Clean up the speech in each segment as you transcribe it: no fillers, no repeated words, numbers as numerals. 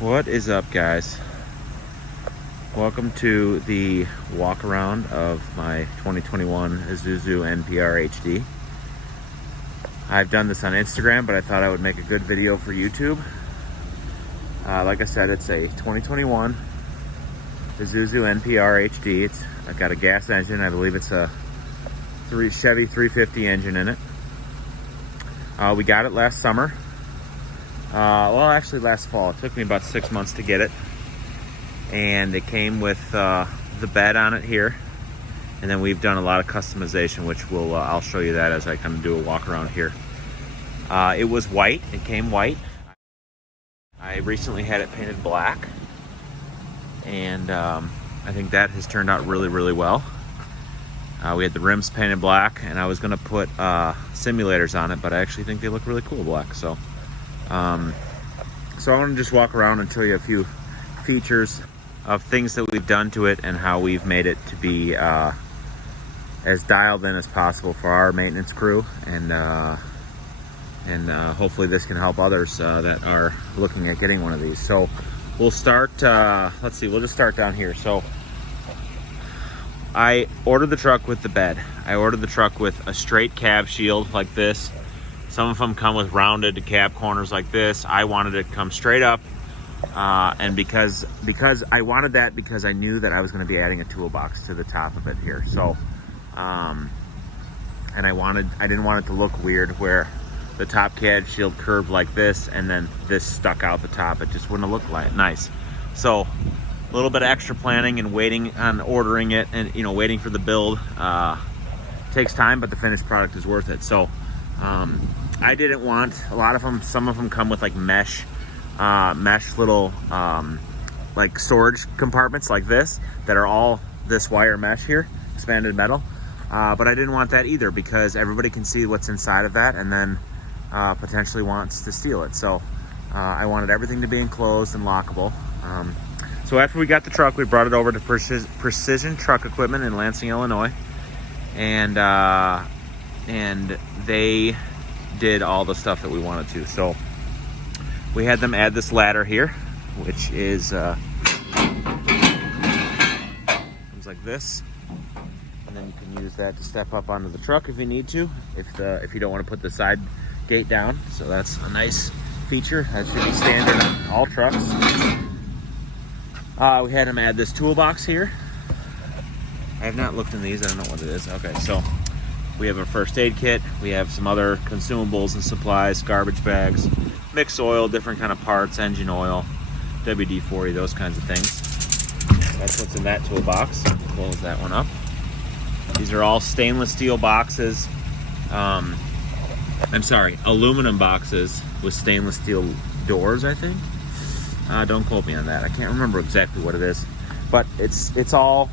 What is up, guys? Welcome to the walk around of my 2021 Isuzu NPR HD. I've done this on Instagram, but I thought I would make a good video for YouTube. Like I said, it's a 2021 Isuzu NPR HD. I've got a gas engine. I believe it's a Chevy 350 engine in it. We got it last summer. Well, actually last fall. It took me about 6 months to get it. And it came with the bed on it here. And then we've done a lot of customization, which I'll show you that as I kind of do a walk around here. It was white. It came white. I recently had it painted black. And I think that has turned out really, really well. We had the rims painted black, and I was going to put simulators on it, but I actually think they look really cool black. So I want to just walk around and tell you a few features of things that we've done to it and how we've made it to be as dialed in as possible for our maintenance crew, and hopefully this can help others that are looking at getting one of these. So we'll start, let's see, we'll just start down here. So I ordered the truck with the bed. I ordered the truck with a straight cab shield like this. Some of them come with rounded cab corners like this. I wanted it to come straight up. And because I wanted that, because I knew that I was going to be adding a toolbox to the top of it here. So, and I didn't want it to look weird where the top cab shield curved like this and then this stuck out the top. It just wouldn't look nice. So a little bit of extra planning and waiting on ordering it, and waiting for the build takes time, but the finished product is worth it. So I didn't want a lot of them. Some of them come with like mesh little like storage compartments like this that are all this wire mesh here, expanded metal. But I didn't want that either, because everybody can see what's inside of that and then potentially wants to steal it. So I wanted everything to be enclosed and lockable. So after we got the truck, we brought it over to Precision Truck Equipment in Lansing, Illinois, and they did all the stuff that we wanted to. So we had them add this ladder here, which is comes like this, and then you can use that to step up onto the truck if you need to, if you don't want to put the side gate down. So that's a nice feature that should be standard on all trucks. We had them add this toolbox here. I have not looked in these. I don't know what it is. Okay, so we have a first aid kit. We have some other consumables and supplies, garbage bags, mixed oil, different kind of parts, engine oil, WD-40, those kinds of things. That's what's in that toolbox. Close that one up. These are all stainless steel boxes. Aluminum boxes with stainless steel doors, I think. Don't quote me on that. I can't remember exactly what it is, but it's all,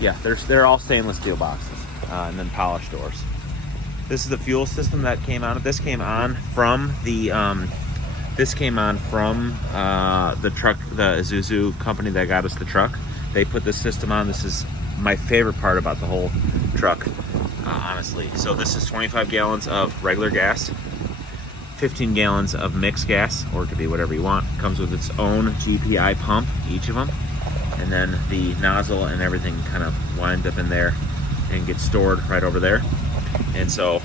yeah, they're all stainless steel boxes, and then polished doors. This is the fuel system that came on. This came on from the truck, the Isuzu company that got us the truck. They put this system on. This is my favorite part about the whole truck, honestly. So this is 25 gallons of regular gas, 15 gallons of mixed gas, or it could be whatever you want. It comes with its own GPI pump, each of them, and then the nozzle and everything kind of winds up in there and gets stored right over there. And so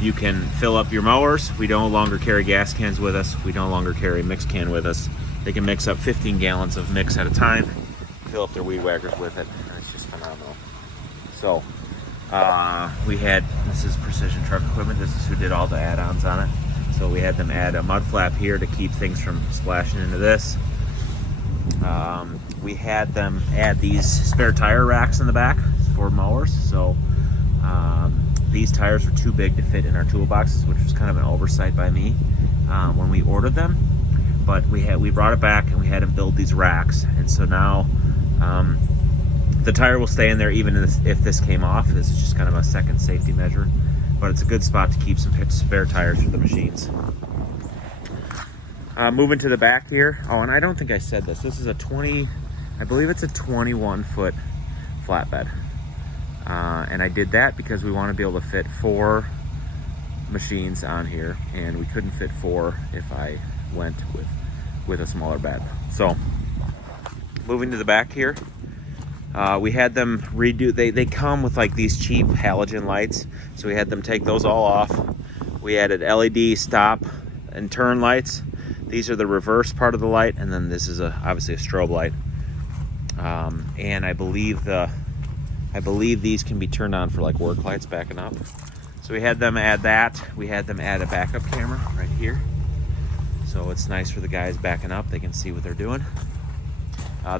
you can fill up your mowers. We no longer carry gas cans with us. We no longer carry a mix can with us. They can mix up 15 gallons of mix at a time, fill up their weed whackers with it, and it's just phenomenal. So this is Precision Truck Equipment. This is who did all the add-ons on it. So we had them add a mud flap here to keep things from splashing into this. We had them add these spare tire racks in the back for mowers. So these tires were too big to fit in our toolboxes, which was kind of an oversight by me when we ordered them. But we brought it back and we had them build these racks, and so now the tire will stay in there even if this came off. This is just kind of a second safety measure, but it's a good spot to keep some spare tires for the machines. Moving to the back here. Oh, and I don't think I said this. This is I believe it's a 21-foot flatbed. And I did that because we want to be able to fit 4 machines on here, and we couldn't fit 4 if I went with with a smaller bed. So moving to the back here, we had them redo, they come with like these cheap halogen lights, so we had them take those all off. We added LED stop and turn lights. These are the reverse part of the light, and then this is obviously a strobe light. And I believe these can be turned on for like work lights backing up. So we had them add that. We had them add a backup camera right here. So it's nice for the guys backing up. They can see what they're doing.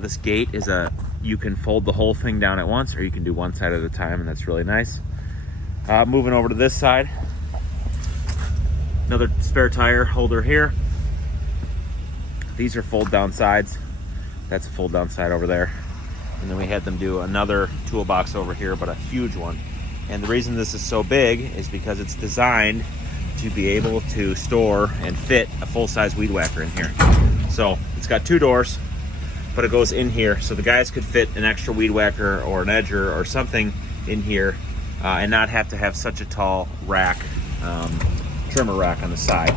This gate is you can fold the whole thing down at once, or you can do one side at a time, and that's really nice. Moving over to this side, another spare tire holder here. These are fold down sides. That's a fold down side over there. And then we had them do another toolbox over here, but a huge one. And the reason this is so big is because it's designed to be able to store and fit a full-size weed whacker in here. So it's got 2 doors, but it goes in here, so the guys could fit an extra weed whacker or an edger or something in here, and not have to have such a tall rack, trimmer rack on the side.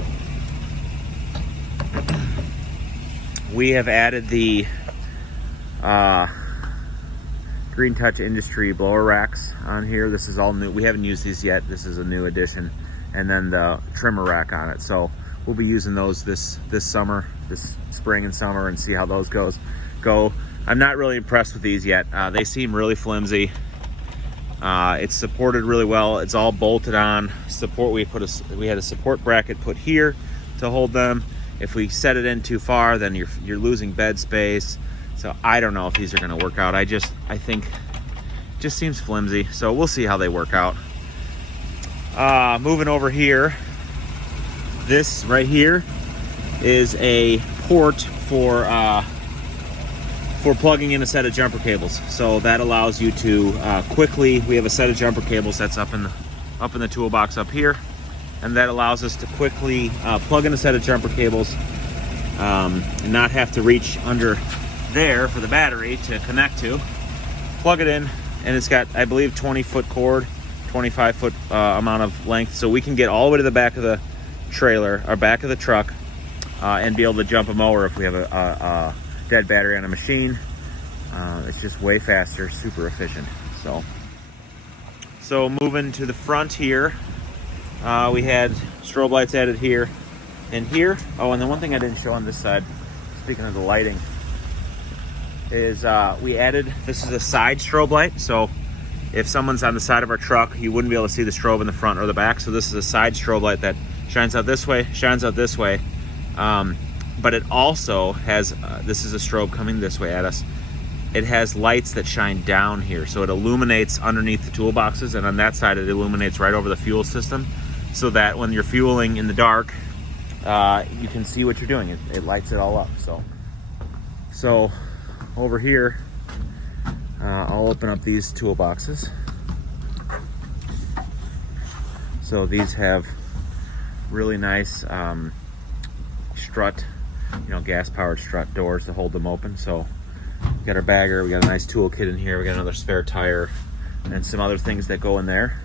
We have added the Green Touch Industry blower racks on here. This is all new. We haven't used these yet. This is a new addition. And then the trimmer rack on it. So we'll be using those this summer, this spring and summer, and see how those go. I'm not really impressed with these yet. They seem really flimsy. It's supported really well. It's all bolted on. We had a support bracket put here to hold them. If we set it in too far, then you're losing bed space. So I don't know if these are going to work out. I think it just seems flimsy. So we'll see how they work out. Moving over here, this right here is a port for plugging in a set of jumper cables. So that allows you to quickly. We have a set of jumper cables that's up in the toolbox up here, and that allows us to quickly plug in a set of jumper cables and not have to reach under there for the battery to connect to. Plug it in, and it's got, I believe, 20-foot cord, 25-foot amount of length, so we can get all the way to the back of the trailer or back of the truck and be able to jump a mower if we have a dead battery on a machine. It's just way faster, super efficient. So moving to the front here, we had strobe lights added here and here. Oh, and the one thing I didn't show on this side, speaking of the lighting, is we added, this is a side strobe light. So if someone's on the side of our truck, you wouldn't be able to see the strobe in the front or the back. So this is a side strobe light that shines out this way, shines out this way. But it also has, this is a strobe coming this way at us. It has lights that shine down here. So it illuminates underneath the toolboxes, and on that side it illuminates right over the fuel system, so that when you're fueling in the dark, you can see what you're doing. It lights it all up. So over here, I'll open up these toolboxes. So these have really nice strut, gas-powered strut doors to hold them open. So we got our bagger, we got a nice tool kit in here, we got another spare tire, and some other things that go in there.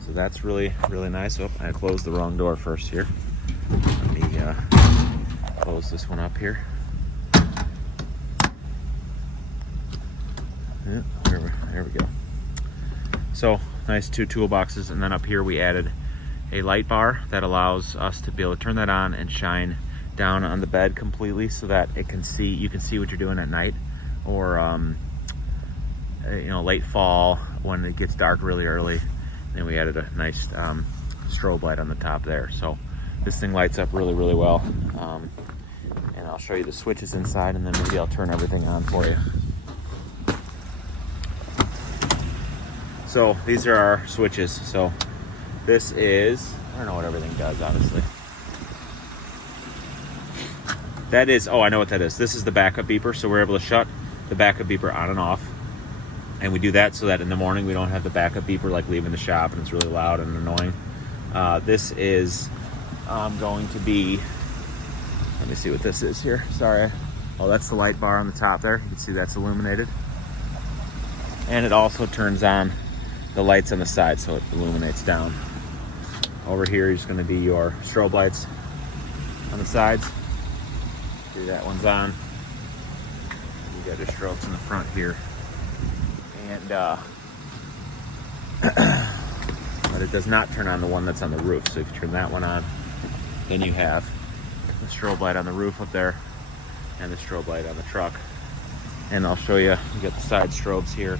So that's really, really nice. Oh, I closed the wrong door first here. Let me close this one up here. Yeah, there we go. So nice 2 toolboxes, and then up here we added a light bar that allows us to be able to turn that on and shine down on the bed completely, so that you can see what you're doing at night, or late fall when it gets dark really early. Then we added a nice strobe light on the top there. So this thing lights up really, really well. And I'll show you the switches inside, and then maybe I'll turn everything on for you. So these are our switches. So this is, I don't know what everything does, honestly. That is, oh, I know what that is. This is the backup beeper. So we're able to shut the backup beeper on and off. And we do that so that in the morning we don't have the backup beeper like leaving the shop and it's really loud and annoying. This is going to be, let me see what this is here. Sorry. Oh, that's the light bar on the top there. You can see that's illuminated. And it also turns on the lights on the side, so it illuminates down. Over here is going to be your strobe lights. on the sides. See, that one's on. You got your strobes in the front here. And but it does not turn on the one that's on the roof. So if you turn that one on, then you have the strobe light on the roof up there and the strobe light on the truck. And I'll show you, you got the side strobes here.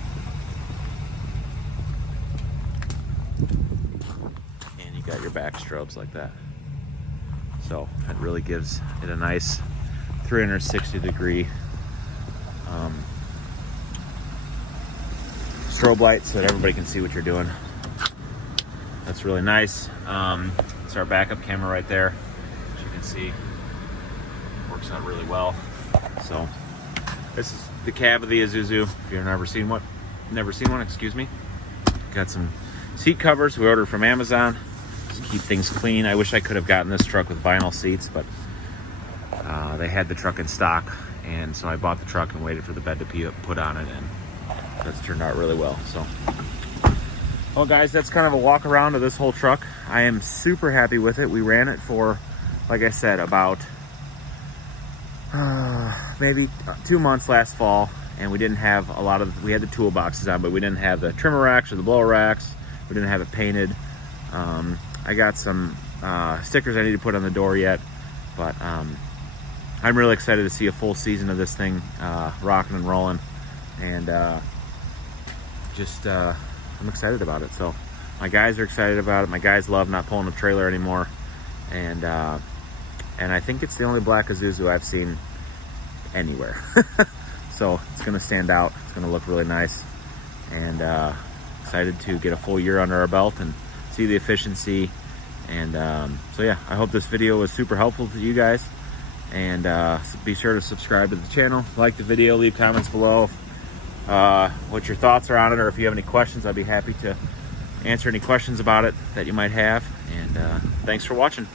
And you got your back strobes like that. So it really gives it a nice 360 degree strobe light so that everybody can see what you're doing. That's really nice. It's our backup camera right there. As you can see, works out really well. So this is the cab of the Isuzu. If you've never seen one, excuse me. Got some seat covers we ordered from Amazon to keep things clean. I wish I could have gotten this truck with vinyl seats, but they had the truck in stock, and so I bought the truck and waited for the bed to be put on it, and that's turned out really well. So, well guys, that's kind of a walk around of this whole truck. I am super happy with it. We ran it for, like I said, about maybe 2 months last fall, and we didn't have a lot of, we had the toolboxes on, but we didn't have the trimmer racks or the blower racks. We didn't have it painted. I got some stickers I need to put on the door yet, but I'm really excited to see a full season of this thing rocking and rolling, and I'm excited about it. So my guys are excited about it. My guys love not pulling a trailer anymore, and I think it's the only black Isuzu I've seen anywhere. So it's gonna stand out. It's gonna look really nice, and excited to get a full year under our belt and see the efficiency. And so yeah, I hope this video was super helpful to you guys, and be sure to subscribe to the channel, like the video, leave comments below what your thoughts are on it, or if you have any questions. I'd be happy to answer any questions about it that you might have. And thanks for watching.